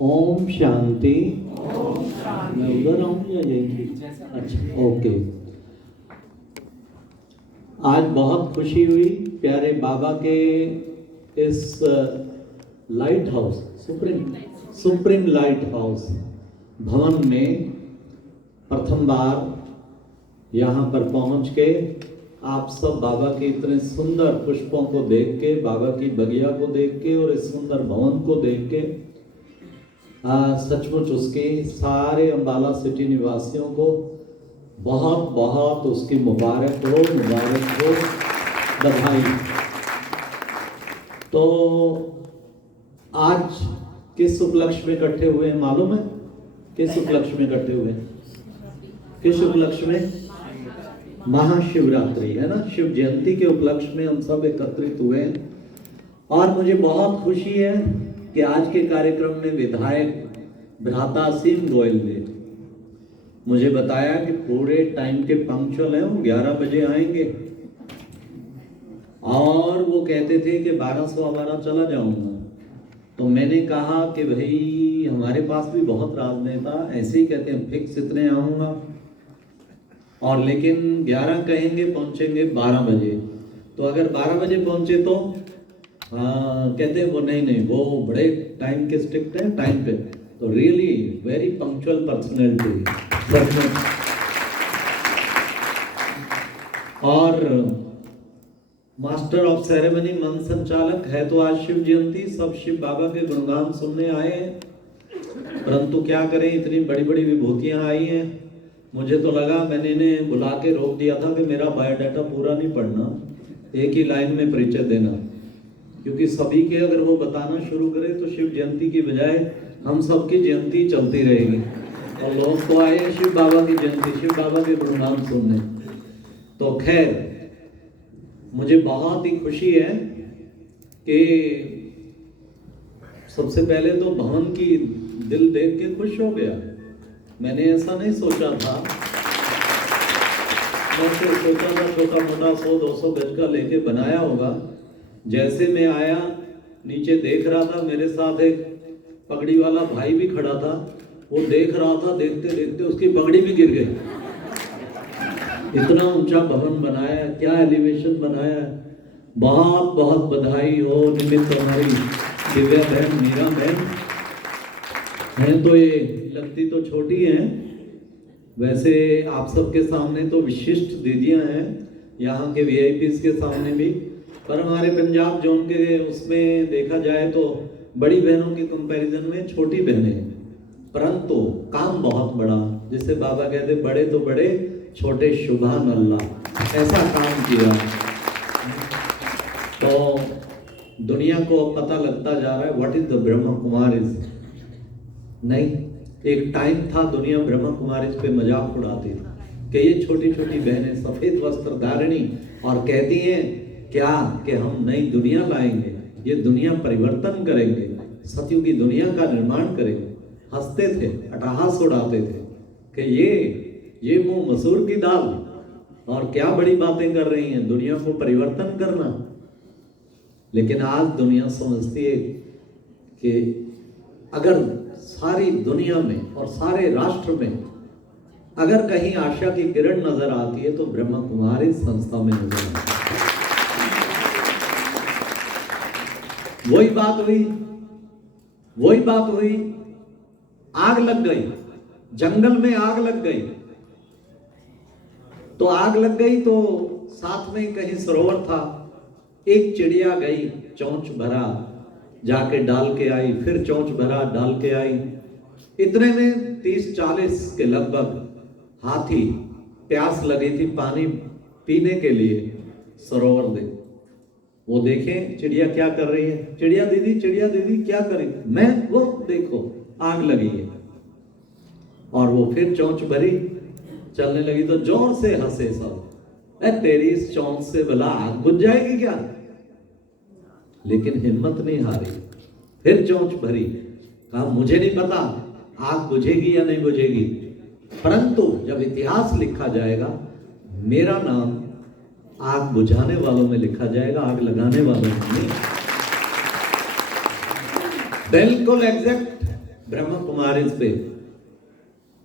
ओम शांति। मैं उधर आऊँ या यहीं? अच्छा, ओके। आज बहुत खुशी हुई प्यारे बाबा के इस light house, supreme light house भवन में प्रथम बार यहाँ पर पहुँच के आप सब बाबा के इतने सुंदर पुष्पों को देख के, बाबा की बगिया को देख के और इस सुंदर भवन को देख के सचमुच उसके सारे अम्बाला सिटी निवासियों को बहुत बहुत उसकी मुबारक हो, बधाई। तो आज किस उपलक्ष्य में इकट्ठे हुए हैं मालूम है? किस उपलक्ष्य में इकट्ठे हुए हैं? किस उपलक्ष्य में? महाशिवरात्रि है ना, शिव जयंती के उपलक्ष्य में हम सब एकत्रित हुए हैं। और मुझे बहुत खुशी है कि आज के कार्यक्रम में विधायक भ्राता सिंह गोयल ने मुझे बताया कि पूरे टाइम के पंक्चुअल हैं, वो 11 बजे आएंगे और वो कहते थे कि 12:15 चला जाऊंगा। तो मैंने कहा कि भाई हमारे पास भी बहुत राजनेता ऐसे ही कहते हैं फिक्स इतने आऊंगा, और लेकिन 11 कहेंगे पहुंचेंगे 12 बजे। तो अगर 12 बजे पहुंचे तो कहते वो नहीं वो बड़े टाइम के स्ट्रिक्ट हैं, टाइम पे। तो रियली वेरी पंक्चुअल पर्सनैलिटी। और मास्टर ऑफ सेरेमनी मन संचालक है। तो आज शिव जयंती, सब शिव बाबा के गुणगान सुनने आए हैं, परंतु क्या करें इतनी बड़ी बड़ी विभूतियां आई हैं। मुझे तो लगा, मैंने इन्हें बुला के रोक दिया था कि मेरा बायोडाटा पूरा नहीं पढ़ना, एक ही लाइन में परिचय देना, क्योंकि सभी के अगर वो बताना शुरू करे तो शिव जयंती की बजाय हम सबकी जयंती चलती रहेगी और लोग तो आए शिव बाबा की जयंती, शिव बाबा के गुणगान सुनने। तो खैर मुझे बहुत ही खुशी है कि सबसे पहले तो भवन की दिल देख के खुश हो गया। मैंने ऐसा नहीं सोचा था, मैं सोचा था छोटा मोटा 100-200 गज का लेके बनाया होगा। जैसे मैं आया नीचे देख रहा था, मेरे साथ एक पगड़ी वाला भाई भी खड़ा था, वो देख रहा था, देखते देखते उसकी पगड़ी भी गिर गई। इतना ऊंचा भवन बनाया है, क्या एलिवेशन बनाया है। बहुत बहुत बधाई हो निमित्त हमारी दिव्या बहन, मीरा बहन हैं। तो ये लगती तो छोटी हैं, वैसे आप सबके सामने तो विशिष्ट दीदियां हैं, यहाँ के वीआईपीज के सामने भी, पर हमारे पंजाब जोन के उसमें देखा जाए तो बड़ी बहनों की कंपैरिजन में छोटी बहनें हैं, परंतु काम बहुत बड़ा, जिसे बाबा कहते बड़े तो बड़े छोटे शुभान अल्लाह, ऐसा काम किया। तो दुनिया को पता लगता जा रहा है व्हाट इज द ब्रह्म कुमारीज। नहीं, एक टाइम था दुनिया ब्रह्म कुमारीज पे मजाक उड़ाती थी कि ये छोटी छोटी बहनें सफेद वस्त्र धारिणी और कहती हैं क्या कि हम नई दुनिया लाएंगे, ये दुनिया परिवर्तन करेंगे, सतयुग की दुनिया का निर्माण करेंगे। हंसते थे, अट्टहास उड़ाते थे कि ये मुंह मसूर की दाल, और क्या बड़ी बातें कर रही हैं, दुनिया को परिवर्तन करना। लेकिन आज दुनिया समझती है कि अगर सारी दुनिया में और सारे राष्ट्र में अगर कहीं आशा की किरण नजर आती है तो ब्रह्म कुमारी संस्था में नजर आती है। वही बात हुई, आग लग गई, जंगल में आग लग गई। तो आग लग गई तो साथ में कहीं सरोवर था, एक चिड़िया गई, चोंच भरा जाके डाल के आई, फिर चोंच भरा डाल के आई। इतने में 30-40 के लगभग हाथी, प्यास लगी थी पानी पीने के लिए, सरोवर दे। वो देखें चिड़िया क्या कर रही है, चिड़िया दीदी क्या करी, मैं वो देखो आग लगी है। और वो फिर चोंच भरी, चलने लगी तो जोर से हंसे सब, तेरी इस चोंच से भला आग बुझ जाएगी क्या। लेकिन हिम्मत नहीं हारी, फिर चोंच भरी, कहा मुझे नहीं पता आग बुझेगी या नहीं बुझेगी, परंतु जब इतिहास लिखा जाएगा मेरा नाम आग बुझाने वालों में लिखा जाएगा, आग लगाने वालों में नहीं। बिल्कुल एग्जैक्ट ब्रह्म कुमारी पे।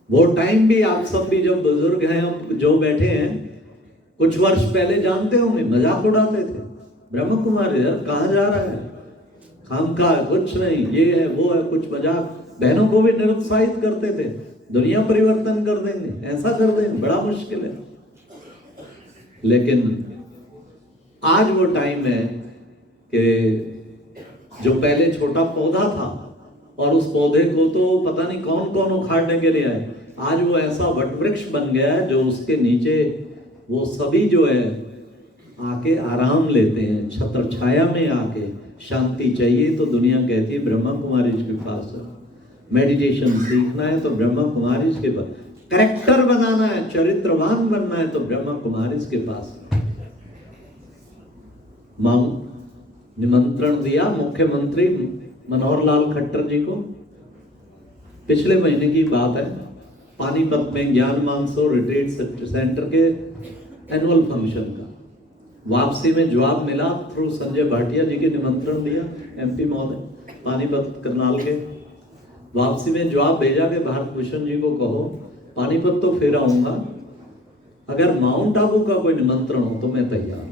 वो टाइम भी आप सब भी जो बुजुर्ग हैं जो बैठे हैं, कुछ वर्ष पहले जानते होंगे, मजाक उड़ाते थे, ब्रह्म कुमारी यार कहाँ जा रहा है, खाम का कुछ नहीं, ये है वो है, कुछ मजाक। बहनों को भी निरुत्साहित करते थे, दुनिया परिवर्तन कर देंगे, ऐसा कर देंगे, बड़ा मुश्किल है। लेकिन आज वो टाइम है कि जो पहले छोटा पौधा था और उस पौधे को तो पता नहीं कौन कौन उखाड़ने के लिए आए, आज वो ऐसा वटवृक्ष बन गया है जो उसके नीचे वो सभी जो है आके आराम लेते हैं, छत्र छाया में आके। शांति चाहिए तो दुनिया कहती है ब्रह्मा कुमारी के पास है, मेडिटेशन सीखना है तो ब्रह्मा कुमारी के पास, कैरेक्टर बनाना है, चरित्रवान बनना है तो ब्रह्मा कुमारी के पास। निमंत्रण दिया मुख्यमंत्री मनोहर लाल खट्टर जी को, पिछले महीने की बात है, पानीपत में ज्ञान मानसरोवर रिट्रीट सेंटर के एनुअल फंक्शन का वापसी में जवाब मिला थ्रू संजय भाटिया जी के निमंत्रण दिया, एमपी महोदय पानीपत करनाल के, वापसी में जवाब भेजा कि भारत भूषण जी को कहो पानीपत तो फिर आऊंगा, अगर माउंट आबू का कोई निमंत्रण हो तो मैं तैयार हूं।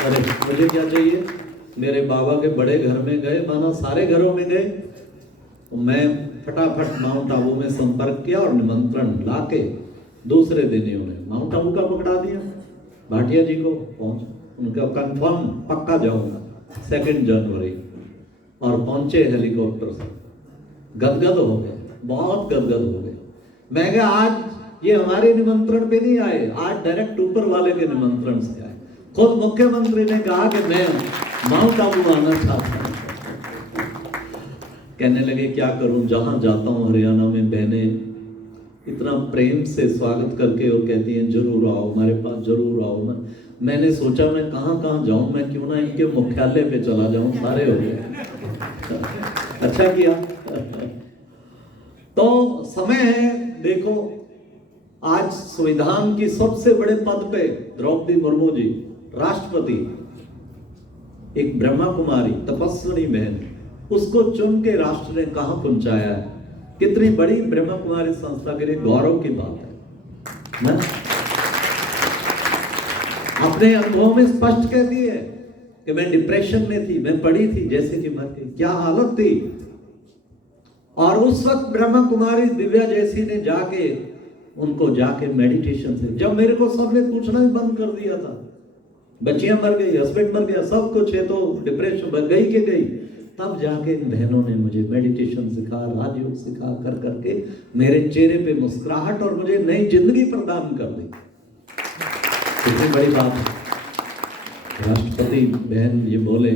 अरे मुझे क्या चाहिए, मेरे बाबा के बड़े घर में गए, माना सारे घरों में गए, तो मैं फटाफट माउंट आबू में संपर्क किया और निमंत्रण लाके दूसरे दिन ही उन्हें माउंट आबू का पकड़ा दिया। भाटिया जी को पहुंच उनका कंफर्म पक्का जाऊंगा 2 जनवरी, और पहुंचे हेलीकॉप्टर से, गदगद हो गए, बहुत गदगद हो गए। मैं कहा आज ये हमारे निमंत्रण पे नहीं आए, आज डायरेक्ट ऊपर वाले के निमंत्रण से आए। खुद मुख्यमंत्री ने कहा कि मैं माउंट आबू आना चाहता हूं। कहने लगे क्या करूं, जहां जाता हूं हरियाणा में बहनें इतना प्रेम से स्वागत करके वो कहती हैं जरूर आओ हमारे पास, जरूर आओ। मैंने सोचा मैं कहां कहां जाऊं, मैं क्यों ना इनके मुख्यालय पे चला जाऊं, सारे हो गए। अच्छा किया। तो समय है, देखो आज संविधान की सबसे बड़े पद पे द्रौपदी मुर्मू जी राष्ट्रपति, एक ब्रह्मा कुमारी तपस्विनी बहन, उसको चुन के राष्ट्र ने कहां पहुंचाया है, कितनी बड़ी ब्रह्मा कुमारी संस्था के लिए गौरव की बात है ना? अपने अनुभव में स्पष्ट कहती है कि मैं डिप्रेशन में थी, मैं पड़ी थी जैसे कि मर गई, क्या हालत थी। और उस वक्त ब्रह्मा कुमारी दिव्या जैसी ने जाके उनको जाके मेडिटेशन से, जब मेरे को सबने पूछना ही बंद कर दिया था, बच्चियां मर गई, हस्बैंड मर गया, सब कुछ है, तो डिप्रेशन बन गई के गई, तब जाके इन बहनों ने मुझे मेडिटेशन सिखा, राजयोग सिखा, कर करके मेरे चेहरे पे मुस्कुराहट और मुझे नई जिंदगी प्रदान कर दी। कितनी बड़ी बात है। राष्ट्रपति बहन ये बोले,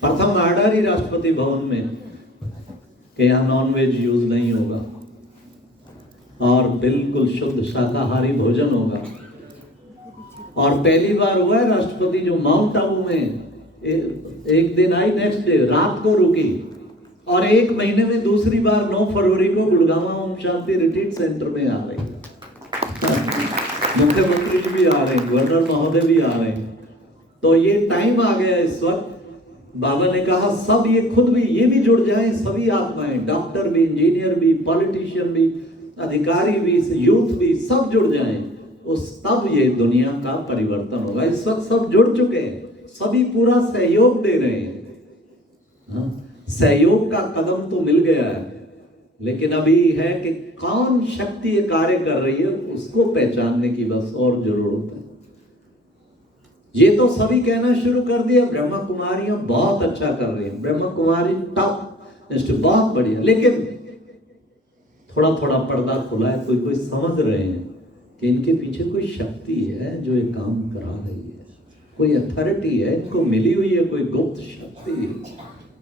प्रथम ऑर्डर ही राष्ट्रपति भवन में कि यहाँ नॉनवेज यूज नहीं होगा और बिल्कुल शुद्ध शाकाहारी भोजन होगा। और पहली बार हुआ है राष्ट्रपति जो माउंट आबू में एक दिन आई, नेक्स्ट डे रात को रुकी, और 1 महीने में दूसरी बार 9 फरवरी को गुड़गांव ओम शांति रिट्रीट सेंटर में आ रही। मुख्यमंत्री भी आ रहे हैं, गवर्नर महोदय भी आ रहे हैं। तो ये टाइम आ गया इस वक्त, बाबा ने कहा सब ये खुद भी ये भी जुड़ जाएं, सभी आत्माएं, डॉक्टर भी, इंजीनियर भी, पॉलिटिशियन भी, अधिकारी भी, यूथ भी, सब जुड़ जाएं, उस तब ये दुनिया का परिवर्तन होगा। इस वक्त सब जुड़ चुके हैं, सभी पूरा सहयोग दे रहे हैं। हाँ, सहयोग का कदम तो मिल गया है, लेकिन अभी है कि कौन शक्ति ये कार्य कर रही है उसको पहचानने की बस और जरूरत है। ये तो सभी कहना शुरू कर दिया ब्रह्मा कुमारियां बहुत अच्छा कर रही है, ब्रह्मा कुमारी टॉप इंस्टीट्यूट बहुत बढ़िया, लेकिन थोड़ा थोड़ा पर्दा खुला है, कोई कोई समझ रहे हैं कि इनके पीछे कोई शक्ति है जो ये काम करा रही है, कोई अथॉरिटी है इनको मिली हुई है, कोई गुप्त शक्ति,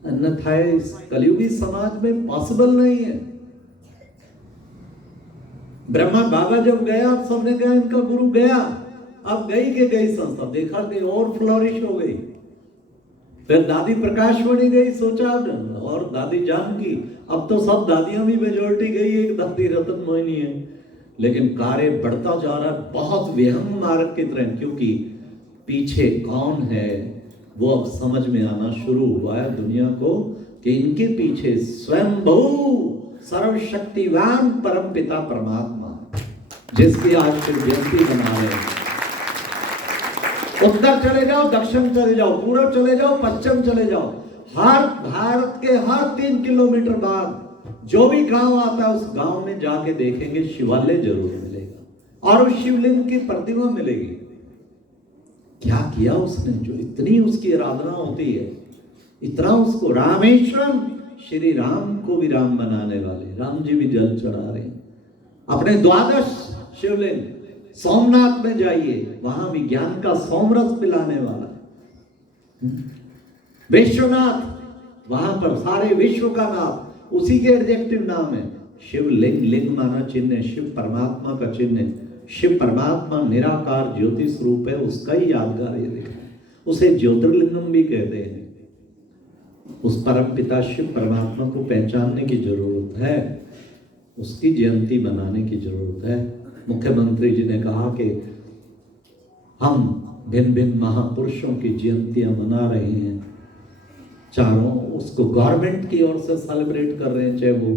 अन्यथा इस कलयुगी समाज में पॉसिबल नहीं है। ब्रह्मा बाबा जब गया सबने कहा इनका गुरु गया, अब गई के गई संस्था, देखा कि और फ्लोरिश हो गई। फिर दादी प्रकाशवाणी गई, सोचा और दादी जानकी, अब तो सब दादियां भी मेजोरिटी गई, एक दादी रतन मोहिनी है, लेकिन कार्य बढ़ता जा रहा है बहुत विहंग मार्ग की तरह, क्योंकि पीछे कौन है, वो अब समझ में आना शुरू हुआ है दुनिया को कि इनके पीछे स्वयंभू सर्वशक्तिवान परम पिता परमात्मा, जिसकी आज शिव जयंती बना रहे हैं। उत्तर चले जाओ, दक्षिण चले जाओ, पूर्व चले जाओ, पश्चिम चले जाओ, हर भारत के हर 3 किलोमीटर बाद जो भी गांव आता है उस गांव में जाके देखेंगे शिवालय जरूर मिलेगा और उस शिवलिंग की प्रतिमा मिलेगी। क्या किया उसने, जो इतनी उसकी आराधना होती है, इतना उसको। रामेश्वरम, श्री राम को भी राम बनाने वाले राम जी भी जल चढ़ा रहे हैं। अपने 12 शिवलिंग, सोमनाथ में जाइए, वहां भी ज्ञान का सोमरस पिलाने वाला। विश्वनाथ, वहां पर सारे विश्व का नाथ, उसी के एडजेक्टिव नाम है। शिवलिंग, लिंग माना चिन्ह, शिव परमात्मा का चिन्ह है। शिव परमात्मा निराकार ज्योति स्वरूप है, उसका ही यादगार है। उसे ज्योतिर्लिंगम भी कहते हैं। उस परम पिता शिव परमात्मा को पहचानने की जरूरत है, उसकी जयंती मनाने की जरूरत है। मुख्यमंत्री जी ने कहा कि हम भिन्न भिन्न महापुरुषों की जयंतियां मना रहे हैं, चारों उसको गवर्नमेंट की ओर से सेलिब्रेट कर रहे हैं, चाहे वो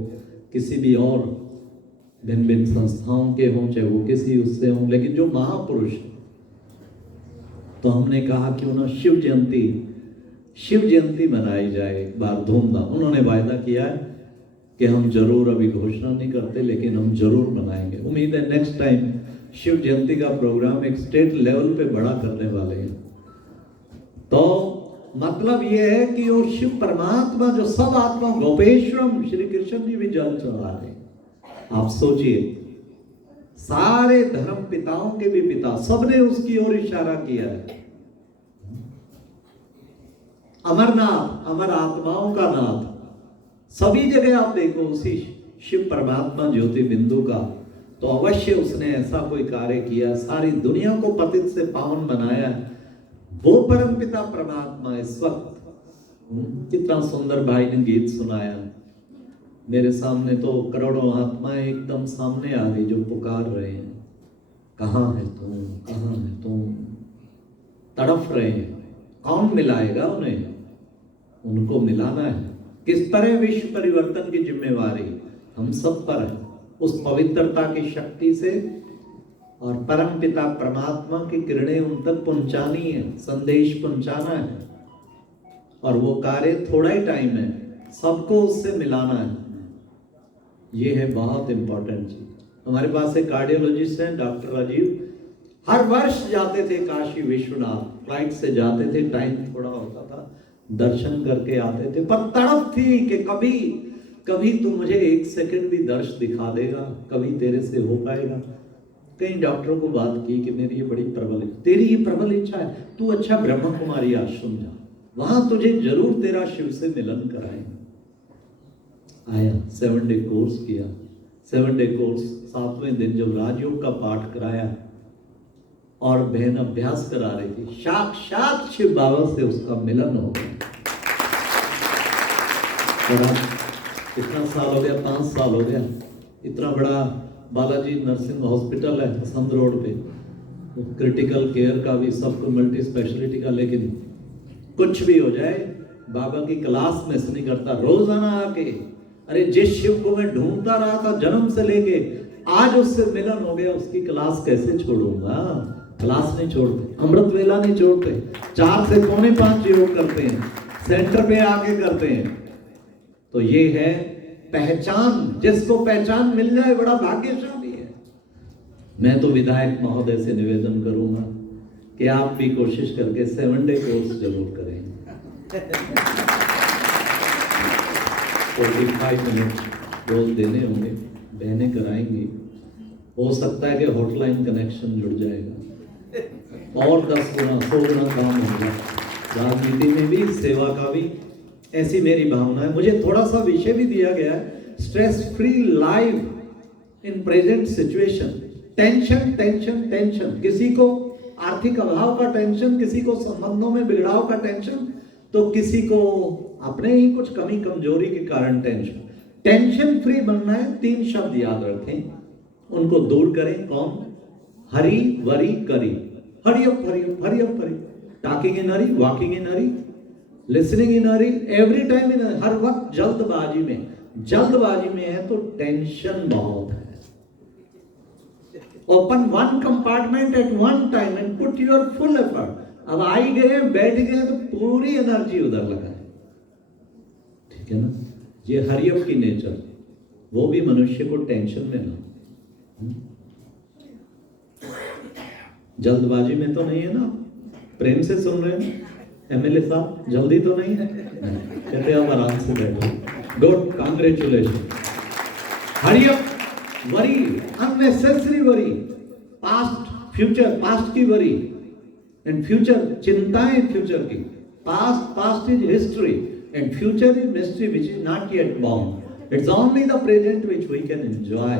किसी भी और भिन्न भिन्न संस्थाओं के हों, चाहे वो किसी उससे हों, लेकिन जो महापुरुष, तो हमने कहा क्यों ना शिव जयंती मनाई जाए एक बार धूमधाम। उन्होंने वायदा किया है कि हम जरूर, अभी घोषणा नहीं करते, लेकिन हम जरूर मनाएंगे। उम्मीद है नेक्स्ट टाइम शिव जयंती का प्रोग्राम एक स्टेट लेवल पे बड़ा करने वाले हैं। तो मतलब ये है कि वो शिव परमात्मा जो सब आत्मा, गोपेश्वरम, श्री कृष्ण जी भी जल चढ़ा रहे। आप सोचिए, सारे धर्म पिताओं के भी पिता, सबने उसकी ओर इशारा किया है। अमरनाथ, अमर आत्माओं का नाथ, सभी जगह आप देखो उसी शिव परमात्मा ज्योति बिंदु का। तो अवश्य उसने ऐसा कोई कार्य किया, सारी दुनिया को पतित से पावन बनाया। वो परम पिता परमात्मा इस वक्त, कितना सुंदर भाई ने गीत सुनाया। मेरे सामने तो करोड़ों आत्माएं एकदम सामने आ गई जो पुकार रहे हैं, कहाँ है तुम, कहाँ है तुम, तड़फ रहे हैं। कौन मिलाएगा उन्हें? उनको मिलाना है। किस पर है विश्व परिवर्तन की जिम्मेवारी? हम सब पर है। उस पवित्रता की शक्ति से और परम पिता परमात्मा की किरणें उन तक पहुंचानी है, संदेश पहुंचाना है। और वो कार्य थोड़ा ही टाइम है, सबको उससे मिलाना है। ये है बहुत इंपॉर्टेंट चीज। हमारे पास एक कार्डियोलॉजिस्ट हैं, डॉक्टर राजीव, हर वर्ष जाते थे काशी विश्वनाथ, फ्लाइट से जाते थे, टाइम थोड़ा होता था, दर्शन करके आते थे। पर तड़प थी कि कभी तू मुझे 1 सेकंड भी दर्श दिखा देगा, कभी तेरे से हो पाएगा। कई डॉक्टरों को बात की कि मेरी ये बड़ी प्रबल, तेरी ये प्रबल इच्छा है, तू अच्छा ब्रह्म कुमारी आश्रम जा, वहां तुझे जरूर तेरा शिव से मिलन कराएंगे। आया, 7 डे कोर्स किया। 7 डे कोर्स, 7वें दिन जब राजयोग का पाठ कराया और बहन अभ्यास करा रही थी, साक्षात शिव बाबा से उसका मिलन हो गया। कितना साल हो गया? 5 साल हो गया। इतना बड़ा बालाजी नर्सिंग हॉस्पिटल है हसंद रोड पे, क्रिटिकल केयर का भी, सबको मल्टी स्पेशलिटी का। लेकिन कुछ भी हो जाए, बाबा की क्लास मिस नहीं करता। रोजाना आके, अरे जिस शिव को मैं ढूंढता रहा था जन्म से लेके, आज उससे मिलन हो गया, उसकी क्लास कैसे छोड़ूंगा? क्लास नहीं छोड़ते, अमृत वेला नहीं छोड़ते, 4 से 4:45 योग करते हैं, सेंटर पे आके करते हैं। तो ये है पहचान। जिसको पहचान मिल जाए बड़ा भाग्यशाली है। मैं तो विधायक महोदय से निवेदन करूंगा कि आप भी कोशिश करके 7 डे कोर्स जरूर करें। 45 मिनट रोज देने होंगे, बहनें कराएंगी। हो सकता है कि हॉटलाइन कनेक्शन जुड़ जाएगा और 10 गुना 100 गुना काम होगा। राजनीति में भी, सेवा का भी, ऐसी मेरी भावना है। मुझे थोड़ा सा विषय भी दिया गया है, stress free life in present situation. Tension tension tension, किसी को आर्थिक अभाव का टेंशन, किसी को संबंधों में बिगड़ाव का टेंशन, तो किसी को अपने ही कुछ कमी कमजोरी के कारण टेंशन। टेंशन फ्री बनना है, 3 शब्द याद रखें, उनको दूर करें। कौन? Hurry worry curry, hurry up hurry up hurry up hurry. Talking in hurry, walking in hurry, listening in hurry, every time in, हर वक्त जल्दबाजी में। जल्दबाजी में है तो टेंशन बहुत है। Open one compartment at one time and put your full effort. अब आई गए, बैठ गए तो पूरी एनर्जी उधर लगा है, ठीक है ना। ये हरियप की नेचर, वो भी मनुष्य को टेंशन में ना। जल्दबाजी में तो नहीं है ना, प्रेम से सुन रहे हैं एमएलए साहब, जल्दी तो नहीं है, कहते आप आराम से बैठो। Good, congratulation. Hurry up, worry, unnecessary worry, past future, past की वरी एंड फ्यूचर, चिंताएं फ्यूचर की। Past is history and future is mystery which is not yet bound. It's only the present which we can enjoy.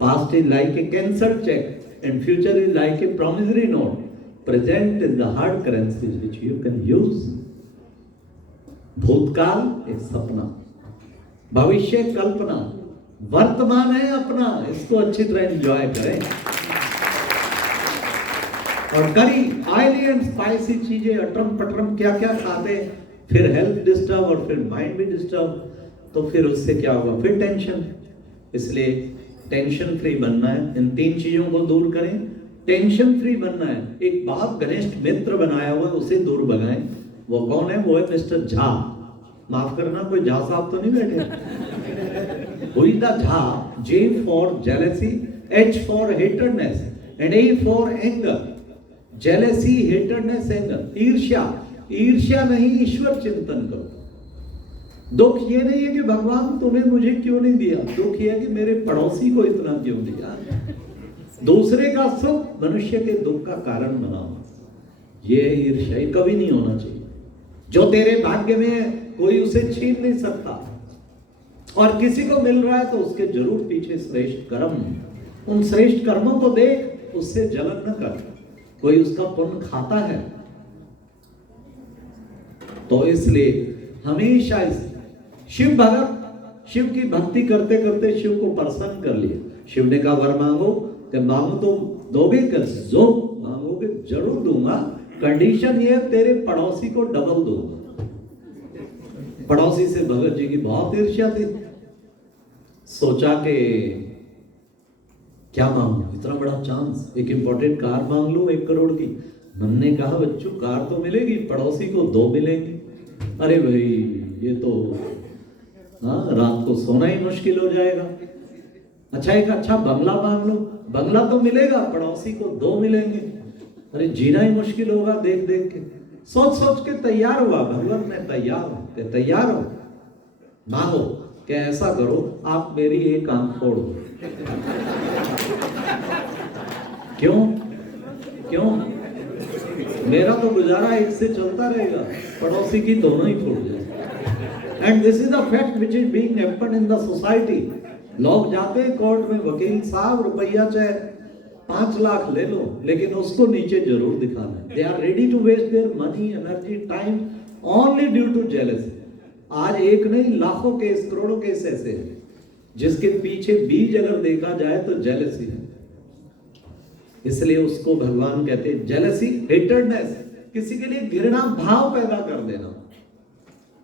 Past is like a cancer check and future is like a promissory note. Present is the hard currency which you can use. भूतकाल एक सपना, भविष्य कल्पना, वर्तमान है अपना, इसको अच्छी तरह एंजॉय करें। और करी ऑयली एंड स्पाइसी चीजें अटरम पटरम क्या क्या खाते, फिर हेल्थ डिस्टर्ब और फिर माइंड भी डिस्टर्ब, तो फिर उससे क्या होगा, फिर टेंशन। इसलिए टेंशन फ्री बनना है, इन तीन चीजों को दूर करें। टेंशन फ्री बनना है, एक बहुत घनिष्ठ मित्र बनाया हुआ है, उसे दूर भगाएं। वो कौन है? वो है मिस्टर झा। माफ करना, कोई झा साहब तो नहीं बैठे? हुई the Jha, J for jealousy, H for hatredness and A for anger. jealousy, hatredness, anger, ईर्ष्या। ईर्ष्या नहीं, ईश्वर चिंतन करो। दुख ये नहीं है कि भगवान तूने मुझे क्यों नहीं दिया, दुख ये है कि मेरे पड़ोसी को इतना क्यों दिया। दूसरे का सुख मनुष्य के दुख का कारण बनाओ, ये ईर्ष्या कभी नहीं होना चाहिए। जो तेरे भाग्य में है कोई उसे छीन नहीं सकता, और किसी को मिल रहा है तो उसके जरूर पीछे श्रेष्ठ कर्म, उन श्रेष्ठ कर्मों को देख, उससे जलन न कर, कोई उसका पुण्य खाता है। तो इसलिए हमेशा शिव भगत, शिव की भक्ति करते करते शिव को प्रसन्न कर लिया। शिव ने कहा वर मांगो, कि मांगो तो दोगे, कर जो मांगोगे जरूर दूंगा, कंडीशन ये तेरे पड़ोसी को डबल दूंगा। पड़ोसी से भगत जी की बहुत ईर्ष्या थी। सोचा कि क्या मांगू, इतना बड़ा चांस, एक इंपॉर्टेंट कार मांग लूं 1 करोड़ की। मन ने कहा बच्चों कार तो मिलेगी, पड़ोसी को 2 मिलेंगी। अरे भाई ये तो रात को सोना ही मुश्किल हो जाएगा। अच्छा एक अच्छा बंगला मांग लो, बंगला तो मिलेगा, पड़ोसी को 2 मिलेंगे। अरे जीना ही मुश्किल होगा देख देख के। सोच सोच के तैयार हुआ, भगवान मैं तैयार हूं, कि तैयार हो मांगो, कि ऐसा करो आप मेरी एक आंख फोड़ दो। क्यों क्यों? मेरा तो गुजारा एक से चलता रहेगा, पड़ोसी की दोनों ही फोड़ जाए। And this is the fact which is being happened in the society. लोग जाते हैं कोर्ट में, वकील साहब रुपया चाहे 5 लाख ले लो, लेकिन उसको नीचे जरूर दिखाना। They are ready to waste their money, energy, time only due to jealousy. आज एक नहीं लाखों केस, करोड़ों केस ऐसे हैं जिसके पीछे बीज अगर देखा जाए तो जेलसी है। इसलिए उसको भगवान कहते हैं जेलसी, हेटर्डनेस, किसी के लिए घृणा भाव पैदा कर देना।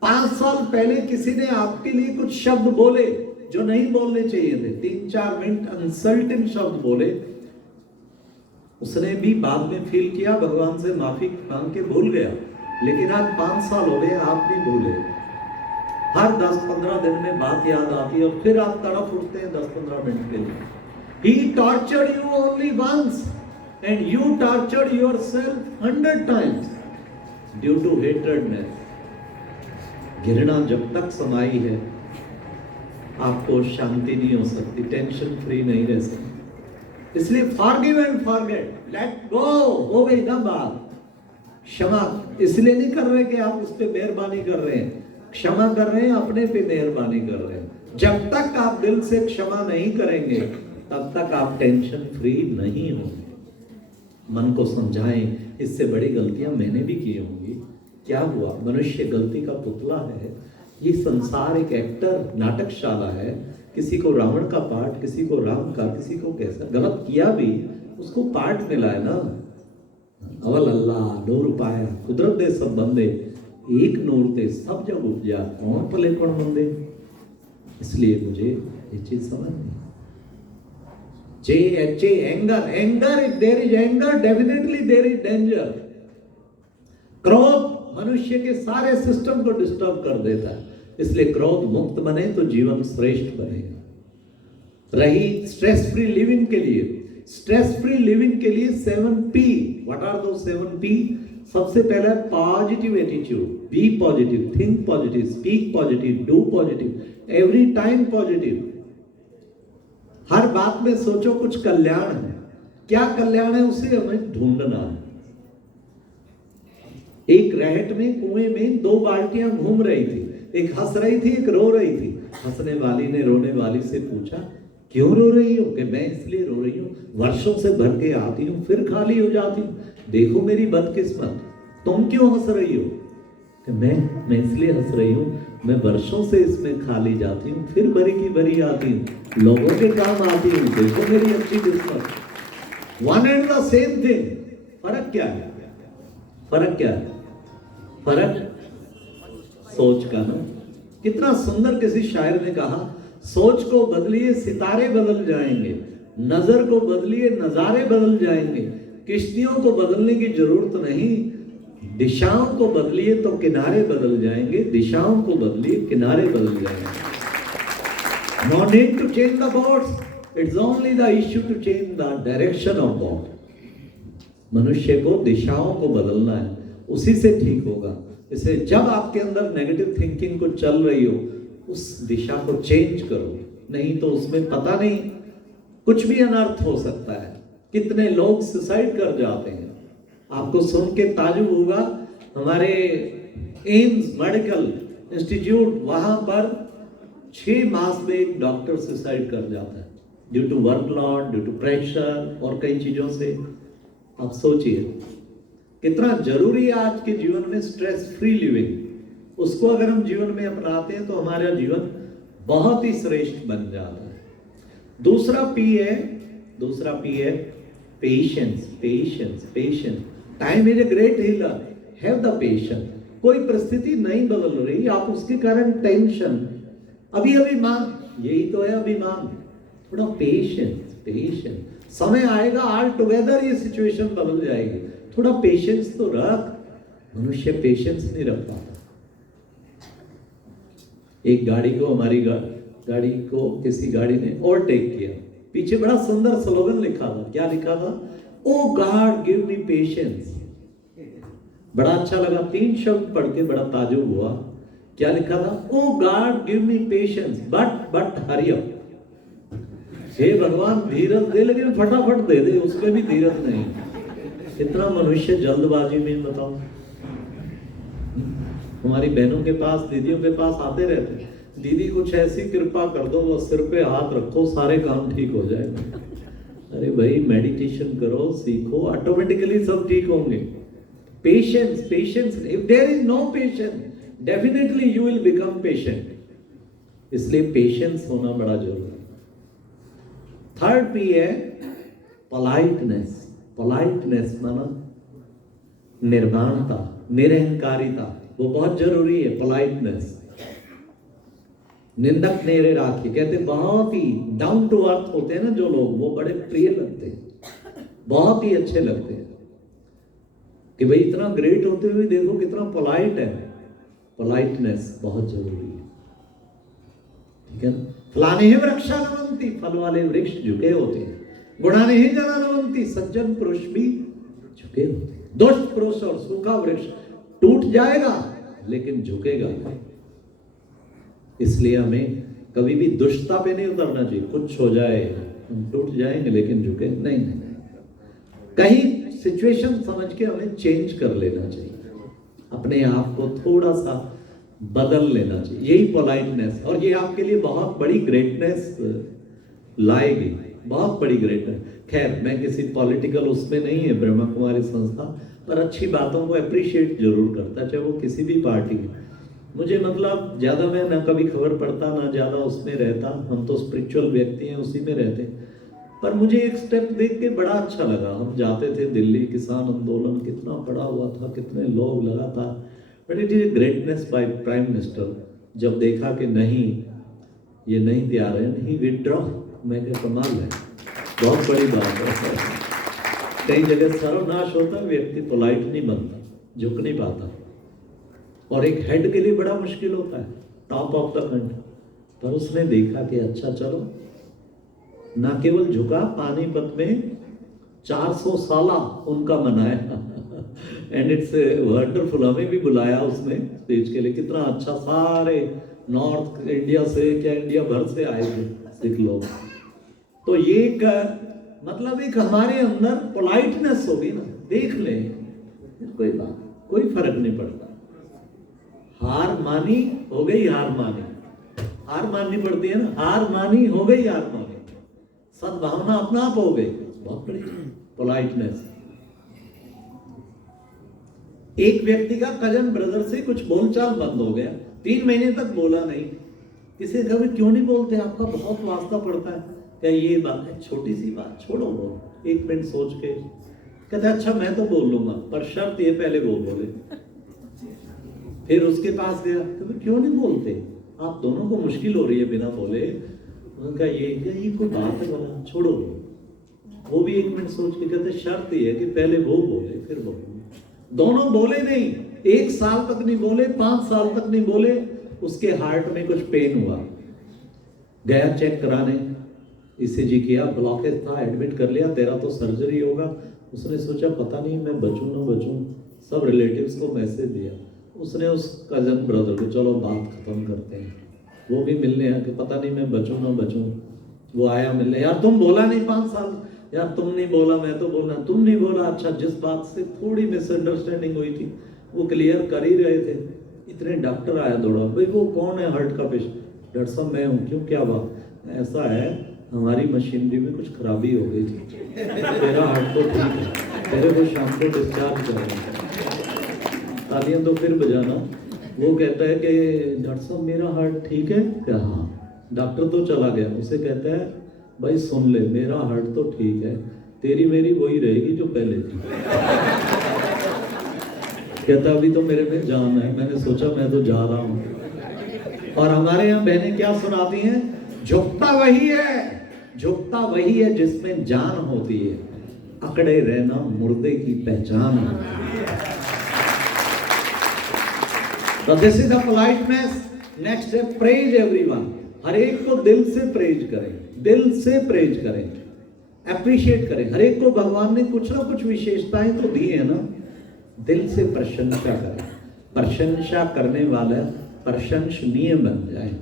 5 साल पहले किसी ने आपके लिए कुछ शब्द बोले जो नहीं बोलने चाहिए थे, 3-4 मिनट इंसल्टिंग शब्द बोले, उसने भी बाद में फील किया, भगवान से माफी मांग के भूल गया। लेकिन आज 5 साल हो गए, आप भी भूले। हर 10-15 दिन में बात याद आती है और फिर आप तड़प उठते हैं 10-15 मिनट के लिए। He tortured you only once and you tortured yourself 100 times due to hatredness. घृणा जब तक समाई है आपको शांति नहीं हो सकती, टेंशन फ्री नहीं रह सकती। इसलिए forgive and forget, let go, हो गई ना बात। क्षमा इसलिए नहीं कर रहे कि आप उस पे मेहरबानी कर रहे हैं, क्षमा कर रहे हैं, अपने पे मेहरबानी कर रहे हैं। जब तक आप दिल से क्षमा नहीं करेंगे तब तक आप टेंशन फ्री नहीं होंगे। मन को समझाएं, इससे बड़ी गलतियां मैंने भी की होंगी, क्या हुआ, मनुष्य गलती का पुतला है। ये संसार एक एक्टर नाटकशाला है, किसी को रावण का पार्ट, किसी को राम का, किसी को कैसा, गलत किया भी उसको पार्ट मिला है ना। अवल अल्लाह नूर पाया, कुदरत दे सब बंदे एक नूर ते सब जग उपजा, कौन भले कौन मंदे। इसलिए मुझे ये चीज समझ नहीं। Anger, anger, if there is anger definitely there is danger. क्रोध मनुष्य के सारे सिस्टम को डिस्टर्ब कर देता है, इसलिए क्रोध मुक्त बने तो जीवन श्रेष्ठ बनेगा। रही स्ट्रेस फ्री लिविंग के लिए, स्ट्रेस फ्री लिविंग के लिए 7P, व्हाट आर दो 7P? सबसे पहला है positive attitude, be positive, think positive, speak positive, do positive, every time positive. हर बात में सोचो कुछ कल्याण है। क्या कल्याण है उसे हमें ढूंढना है। एक रहट में कुएं में 2 बाल्टियां घूम रही थी, एक हंस रही थी, एक रो रही थी। हंसने वाली ने रोने वाली से पूछा, क्यों रो रही हो? कि मैं इसलिए रो रही हूं, वर्षों से भर के आती हूं फिर खाली हो जाती हूं, देखो मेरी बदकिस्मत। तुम क्यों हंस रही हो? कि मैं इसलिए हंस रही हूं, मैं वर्षों से इसमें खाली जाती हूं फिर भरी की भरी आती हूं, लोगों के काम आती हूं, देखो मेरी अच्छी किस्मत। One and the same thing. फर्क क्या है? फर्क क्या है? फर्क सोच का ना। कितना सुंदर किसी शायर ने कहा, सोच को बदलिए सितारे बदल जाएंगे, नजर को बदलिए नजारे बदल जाएंगे, किश्तियों को बदलने की जरूरत नहीं, दिशाओं को बदलिए तो किनारे बदल जाएंगे, दिशाओं को बदलिए किनारे बदल जाएंगे। No need to change the boats, it's only the issue to change the direction of boat। मनुष्य को दिशाओं को बदलना है, उसी से ठीक होगा। इसलिए जब आपके अंदर नेगेटिव थिंकिंग को चल रही हो, उस दिशा को चेंज करो, नहीं तो उसमें पता नहीं कुछ भी अनर्थ हो सकता है। कितने लोग सुसाइड कर जाते हैं, आपको सुन के ताजुब होगा। हमारे एम्स मेडिकल इंस्टीट्यूट, वहां पर 6 मास में एक डॉक्टर सुसाइड कर जाता है due to workload, due to pressure और कई चीजों से। आप सोचिए कितना जरूरी है आज के जीवन में स्ट्रेस फ्री लिविंग। उसको अगर हम जीवन में अपनाते हैं तो हमारा जीवन बहुत ही श्रेष्ठ बन जाता है। दूसरा पी है patience. Patience, patience. Time is a great healer, have the patience. कोई परिस्थिति नहीं बदल रही, आप उसके कारण टेंशन, अभी अभिमान, यही तो है अभिमान। थोड़ा पेशेंस, पेशेंस। समय आएगा ऑल टुगेदर ये सिचुएशन बदल जाएगी, थोड़ा पेशेंस तो रख। मनुष्य पेशेंस नहीं रख पाता। एक गाड़ी को, हमारी गाड़ी को किसी गाड़ी ने ओवरटेक किया, पीछे बड़ा सुंदर स्लोगन लिखा था। क्या लिखा था? Oh god give me patience. बड़ा अच्छा लगा, 3 शब्द पढ़ के बड़ा ताजुब हुआ। क्या लिखा था? Oh god give me patience but hurry up. हे भगवान धीरज दे, लेकिन फटाफट दे दे, उसमें भी धीरज नहीं। इतना मनुष्य जल्दबाजी में, बताओ। हमारी बहनों के पास, दीदियों के पास आते रहते हैं, दीदी कुछ ऐसी कृपा कर दो, वो सिर पे हाथ रखो, सारे काम ठीक हो जाएगा। अरे भाई मेडिटेशन करो, सीखो, ऑटोमेटिकली सब ठीक होंगे। Patience, patience. If there is no patience definitely you will become patient. इसलिए पेशेंस होना बड़ा जरूरी है। थर्ड पी है पोलाइटनेस। पोलाइटनेस माना निर्वाणता, निरहंकारिता, वो बहुत जरूरी है। पोलाइटनेस। निंदक नेरे राखी, कहते बहुत ही डाउन टू अर्थ होते हैं ना जो लोग, वो बड़े प्रिय लगते हैं, बहुत ही अच्छे लगते हैं कि भाई इतना ग्रेट होते हुए देखो कितना पोलाइट है। पोलाइटनेस बहुत जरूरी है, ठीक है ना। फलाने ही वृक्षा नवंती, फल वाले वृक्ष झुके होते हैं। गुणाने ही जना नवंती, सज्जन पुरुष भी झुके होते हैं। दुष्ट पुरुष और सूखा वृक्ष टूट जाएगा लेकिन झुकेगा नहीं। इसलिए हमें कभी भी दुष्टता पे नहीं उतरना चाहिए। कुछ हो जाए हम टूट जाएंगे लेकिन झुके नहीं। कहीं सिचुएशन समझ के हमें चेंज कर लेना चाहिए, अपने आप को थोड़ा सा बदल लेना चाहिए। यही पोलाइटनेस, और ये आपके लिए बहुत बड़ी ग्रेटनेस लाएगी, बहुत बड़ी ग्रेटनेस। खैर मैं किसी पॉलिटिकल उसमें नहीं है ब्रह्मा कुमारी संस्था, पर अच्छी बातों को अप्रिशिएट जरूर करता, चाहे वो किसी भी पार्टी में। मुझे मतलब ज्यादा मैं ना कभी खबर पढ़ता ना ज्यादा उसमें रहता, हम तो स्पिरिचुअल व्यक्ति हैं, उसी में रहते हैं। पर मुझे एक स्टेप देख के बड़ा अच्छा लगा। हम जाते थे दिल्ली, किसान आंदोलन कितना बड़ा हुआ था, कितने लोग लगातार, but it is greatness by prime minister. जब देखा कि नहीं ये नहीं तैयार है, नहीं विड्रॉ, मैं क्या कमाल है, बहुत बड़ी बात है। कई जगह सर्वनाश होता है, व्यक्ति पोलाइट नहीं बनता, झुक नहीं पाता, और एक हेड के लिए बड़ा मुश्किल होता है, टॉप ऑफ द कंट्री। पर उसने देखा कि अच्छा चलो, ना केवल झुका, पानीपत में 400 साला उनका मनाया एंड इट्स वंडरफुल। हमें भी बुलाया उसने स्पीच के लिए, कितना अच्छा, सारे नॉर्थ इंडिया से, क्या इंडिया भर से आए थे सिख लोग। तो ये मतलब एक हमारे अंदर पोलाइटनेस होगी ना, देख ले कोई बात, कोई फर्क नहीं पड़ता। हार मानी हो गई, हार मानी, हार माननी पड़ती है ना, हार मानी हो गई, हार मानी, सद्भावना अपना आप हो गई, बहुत बड़ी पोलाइटनेस। एक व्यक्ति का कजन ब्रदर से कुछ बोलचाल बंद हो गया, 3 महीने तक बोला नहीं। किसी ने कहा क्यों नहीं बोलते, आपका बहुत वास्ता पड़ता है। क्या ये बात है, छोटी सी बात, छोड़ो बोल, 1 मिनट सोच के। कहते अच्छा मैं तो बोल लूंगा, पर शर्त ये पहले वो बोले। फिर उसके पास गया, तो क्यों नहीं बोलते, आप दोनों को मुश्किल हो रही है बिना बोले। उनका ये कोई बात है, बोला छोड़ो। वो भी 1 मिनट सोच के कहते शर्त ये है कि पहले वो बोले फिर वो बोले। दोनों बोले नहीं, 1 साल तक नहीं बोले, 5 साल तक नहीं बोले। उसके हार्ट में कुछ पेन हुआ, गया चेक कराने, ईसीजी किया, ब्लॉकेज था, एडमिट कर लिया, तेरा तो सर्जरी होगा। उसने सोचा पता नहीं मैं बचूं ना बचूं, सब रिलेटिव्स को मैसेज दिया। उसने उस कजन ब्रदर को, चलो बात खत्म करते हैं, वो भी मिलने आया कि पता नहीं मैं बचूं ना बचूं। वो आया मिलने, यार तुम बोला नहीं 5 साल, यार तुम नहीं बोला, मैं तो बोलना, तुम नहीं बोला। अच्छा, जिस बात से थोड़ी मिसअंडरस्टैंडिंग हुई थी वो क्लियर कर ही रहे थे, इतने डॉक्टर आया दौड़ा, भाई वो कौन है हार्ट का पेशेंट, डॉक्टर साहब मैं हूँ। क्यों, क्या बात, ऐसा है हमारी मशीनरी में कुछ खराबी हो गई थी, तेरा हार्ट तो ठीक है, तेरे को शाम को डिस्चार्ज करना। तालियां तो फिर बजाना। वो कहता है कि डॉक्टर साहब मेरा हार्ट ठीक है क्या, हाँ। डॉक्टर तो चला गया, उसे कहता है भाई सुन ले, मेरा हार्ट तो ठीक है, तेरी मेरी वही रहेगी जो पहले थी। कहता अभी तो मेरे में जान है, मैंने सोचा मैं तो जा रहा हूं। और हमारे यहाँ बहनें क्या सुनाती हैं, झुकता वही है, झुकता वही है जिसमें जान होती है, अकड़े रहना मुर्दे की पहचान है। तो this is the politeness. Next है प्रेज एवरीवन। हर एक को दिल से प्रेज करें, दिल से प्रेज करें, अप्रिशिएट करें। हर एक को भगवान ने कुछ ना कुछ विशेषताएं तो दी है ना, दिल से प्रशंसा करें। प्रशंसा करने वाला प्रशंसनीय बन जाए,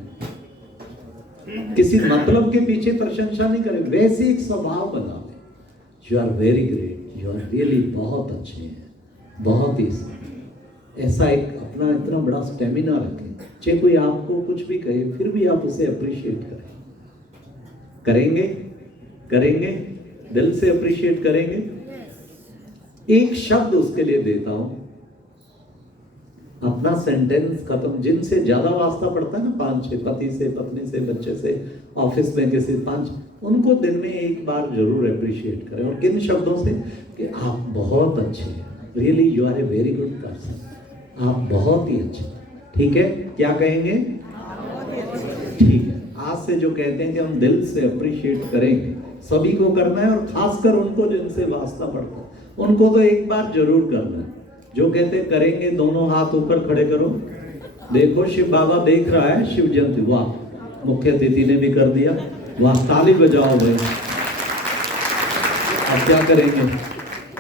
किसी मतलब के पीछे प्रशंसा नहीं करें, वैसे एक स्वभाव बना लें, you are very great, you are really बहुत अच्छे हैं, बहुत ही ऐसा एक अपना इतना बड़ा स्टेमिना रखें। चाहे कोई आपको कुछ भी कहे फिर भी आप उसे अप्रिशिएट करें। करेंगे करेंगे दिल से अप्रिशिएट करेंगे। एक शब्द उसके लिए देता हूं, अपना सेंटेंस खत्म। जिनसे ज्यादा वास्ता पड़ता है ना, 5-6 पति से, पत्नी से, बच्चे से, ऑफिस में किसी 5, उनको दिन में एक बार जरूर अप्रिशिएट करें। और किन शब्दों से, कि आप बहुत अच्छे हैं, really you are a very good person, आप बहुत ही अच्छे। ठीक है, क्या कहेंगे, ठीक है। आज से जो कहते हैं कि हम दिल से अप्रिशिएट करेंगे, सभी को करना है, और खासकर उनको जिनसे वास्ता पड़ता है उनको तो एक बार जरूर करना है। जो कहते हैं करेंगे, दोनों हाथ ऊपर खड़े करो, देखो शिव बाबा देख रहा है, शिव जयंती, वाह, मुख्य अतिथि ने भी कर दिया, वाह, ताली बजाओ भाई। अब क्या करेंगे,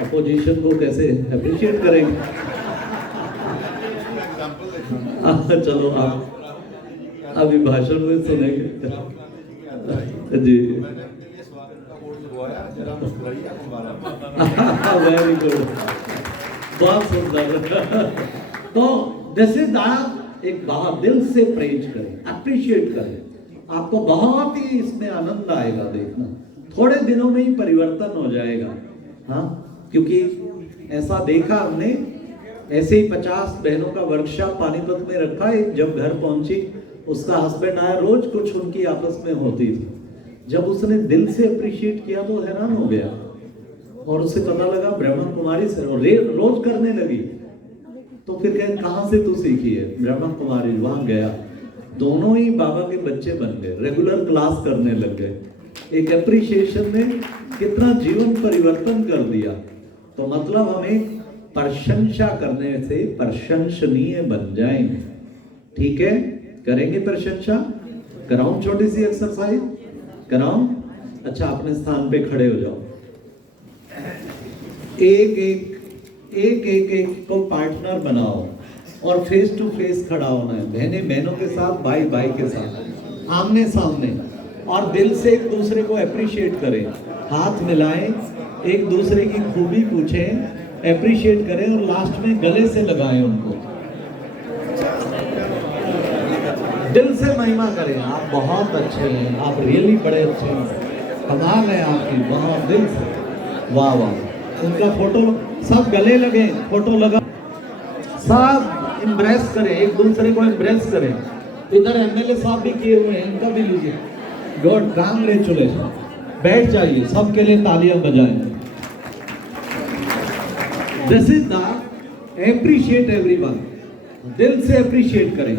अपोजिशन को कैसे अप्रिशिएट करेंगे? चलो आप अभी भाषण में सुनेंगे जी। वेरी गुड, बहुत सुंदर। तो जैसे आप एक बात दिल से प्रेज करें, अप्रिशिएट करें, आपको बहुत ही इसमें आनंद आएगा। देखना थोड़े दिनों में ही परिवर्तन हो जाएगा। हाँ, क्योंकि ऐसा देखा हमने, ऐसे ही 50 बहनों का वर्कशॉप पानीपत में रखा। एक जब घर पहुंची, उसका हस्बैंड आया, रोज कुछ उनकी आपस में होती थी, जब उसने दिल से अप्रिशिएट किया तो हैरान हो गया और उसे पता लगा ब्रह्मा कुमारी से, और रोज करने लगी। तो फिर कहे कहाँ से तू सीखी है? ब्रह्मा कुमारी। वहां गया, दोनों ही बाबा के बच्चे बन गए, रेगुलर क्लास करने लग गए। एक एप्रिशिएशन ने कितना जीवन परिवर्तन कर दिया। तो मतलब हमें प्रशंसा करने से प्रशंसनीय बन जाएंगे। ठीक है, करेंगे प्रशंसा? कराऊं छोटी सी एक्सरसाइज? कराऊं? अच्छा, अपने स्थान पे खड़े हो जाओ। एक को पार्टनर बनाओ और फेस टू फेस खड़ा होना है। बहनें बहनों के साथ, भाई भाई के साथ, आमने सामने, और दिल से एक दूसरे को अप्रिशिएट करें। हाथ मिलाएं, एक दूसरे की खूबी पूछें, अप्रिशिएट करें और लास्ट में गले से लगाएं उनको। दिल से महिमा करें, आप बहुत अच्छे हैं, आप रियली बड़े अच्छे हैं, कमाल है आपकी, बहुत दिल से, वाह वाह। उनका फोटो, सब गले लगे, फोटो लगा, सब इम्प्रेस करें, एक दूसरे को इम्प्रेस करें। इधर एमएलए साहब भी किए हुए हैं, इनका भी लीजिए। God, congratulation. बैठ जाइए, सबके लिए तालियां बजाएं। This is the appreciate everyone. दिल से अप्रिशिएट करें।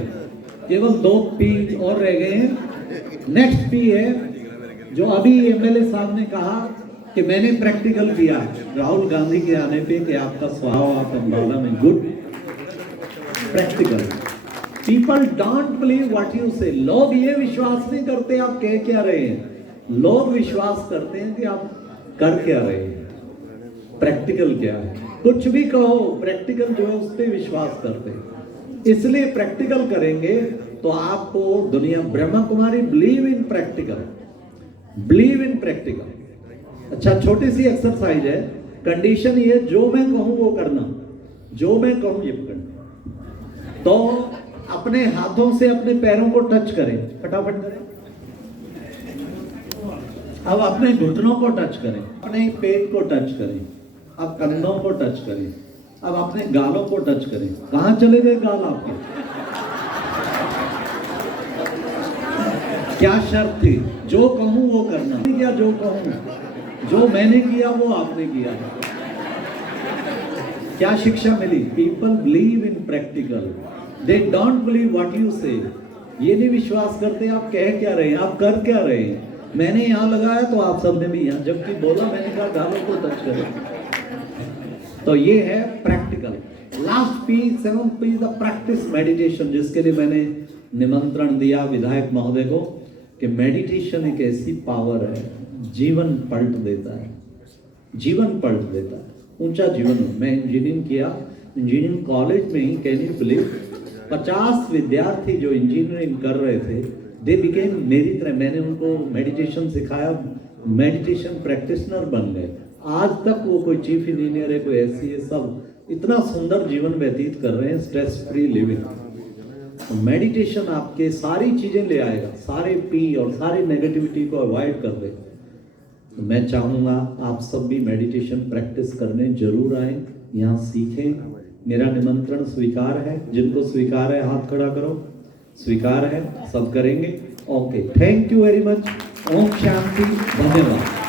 केवल 2 पी और रह गए हैं। नेक्स्ट पी है जो अभी एमएलए साहब ने कहा कि मैंने प्रैक्टिकल किया राहुल गांधी के आने पे कि आपका स्वभाव, आप अंबाला में good. Practical. People don't believe what you से। लोग ये विश्वास नहीं करते आप कह क्या रहे हैं, लोग विश्वास करते हैं कि आप कर क्या रहे हैं। प्रैक्टिकल क्या है? कुछ भी कहो, प्रैक्टिकल जो है उस पर विश्वास करते हैं। इसलिए प्रैक्टिकल करेंगे तो आपको दुनिया, Brahma Kumari believe in practical, believe in practical. अच्छा, छोटी सी एक्सरसाइज है। कंडीशन ये, जो मैं कहूं वो करना, जो मैं कहूं ये करना। तो अपने हाथों से अपने पैरों को टच करें, फटाफट करें। अब अपने घुटनों को टच करें, अपने पेट को टच करें, अब कंधों को टच करें, अब अपने गालों को टच करें। कहां चले गए गाल आपके? क्या शर्त थी? जो कहूं वो करना। क्या जो कहूं, जो मैंने किया वो आपने किया। क्या शिक्षा मिली? People believe in practical, they don't believe what you say. ये नहीं विश्वास करते आप कह क्या रहे हैं, आप कर क्या रहे हैं। मैंने यहां लगाया तो आप सबने भी यहां, जबकि बोला मैंने कहा गालों को टच करें। तो ये है practical. Last P, 7th P, the practice meditation, जिसके लिए मैंने निमंत्रण दिया विधायक महोदय को कि मेडिटेशन एक ऐसी पावर है, जीवन पलट देता है, जीवन पलट देता है। ऊंचा जीवन। मैं इंजीनियरिंग किया, इंजीनियरिंग कॉलेज में ही, कैन यू बिलीव, 50 विद्यार्थी जो इंजीनियरिंग कर रहे थे, दे बिकेम मेरी तरह। मैंने उनको मेडिटेशन सिखाया, मेडिटेशन प्रैक्टिशनर बन गए। आज तक वो कोई चीफ इंजीनियर है, कोई ऐसी है, सब इतना सुंदर जीवन व्यतीत कर रहे हैं, स्ट्रेस फ्री लिविंग। तो मेडिटेशन आपके सारी चीजें ले आएगा, सारे पी और सारी नेगेटिविटी को अवॉइड कर देगा। तो मैं चाहूँगा आप सब भी मेडिटेशन प्रैक्टिस करने जरूर आए, यहाँ सीखें। मेरा निमंत्रण स्वीकार है? जिनको स्वीकार है हाथ खड़ा करो। स्वीकार है, सब करेंगे। Okay, thank you very much. ओम शांति, धन्यवाद।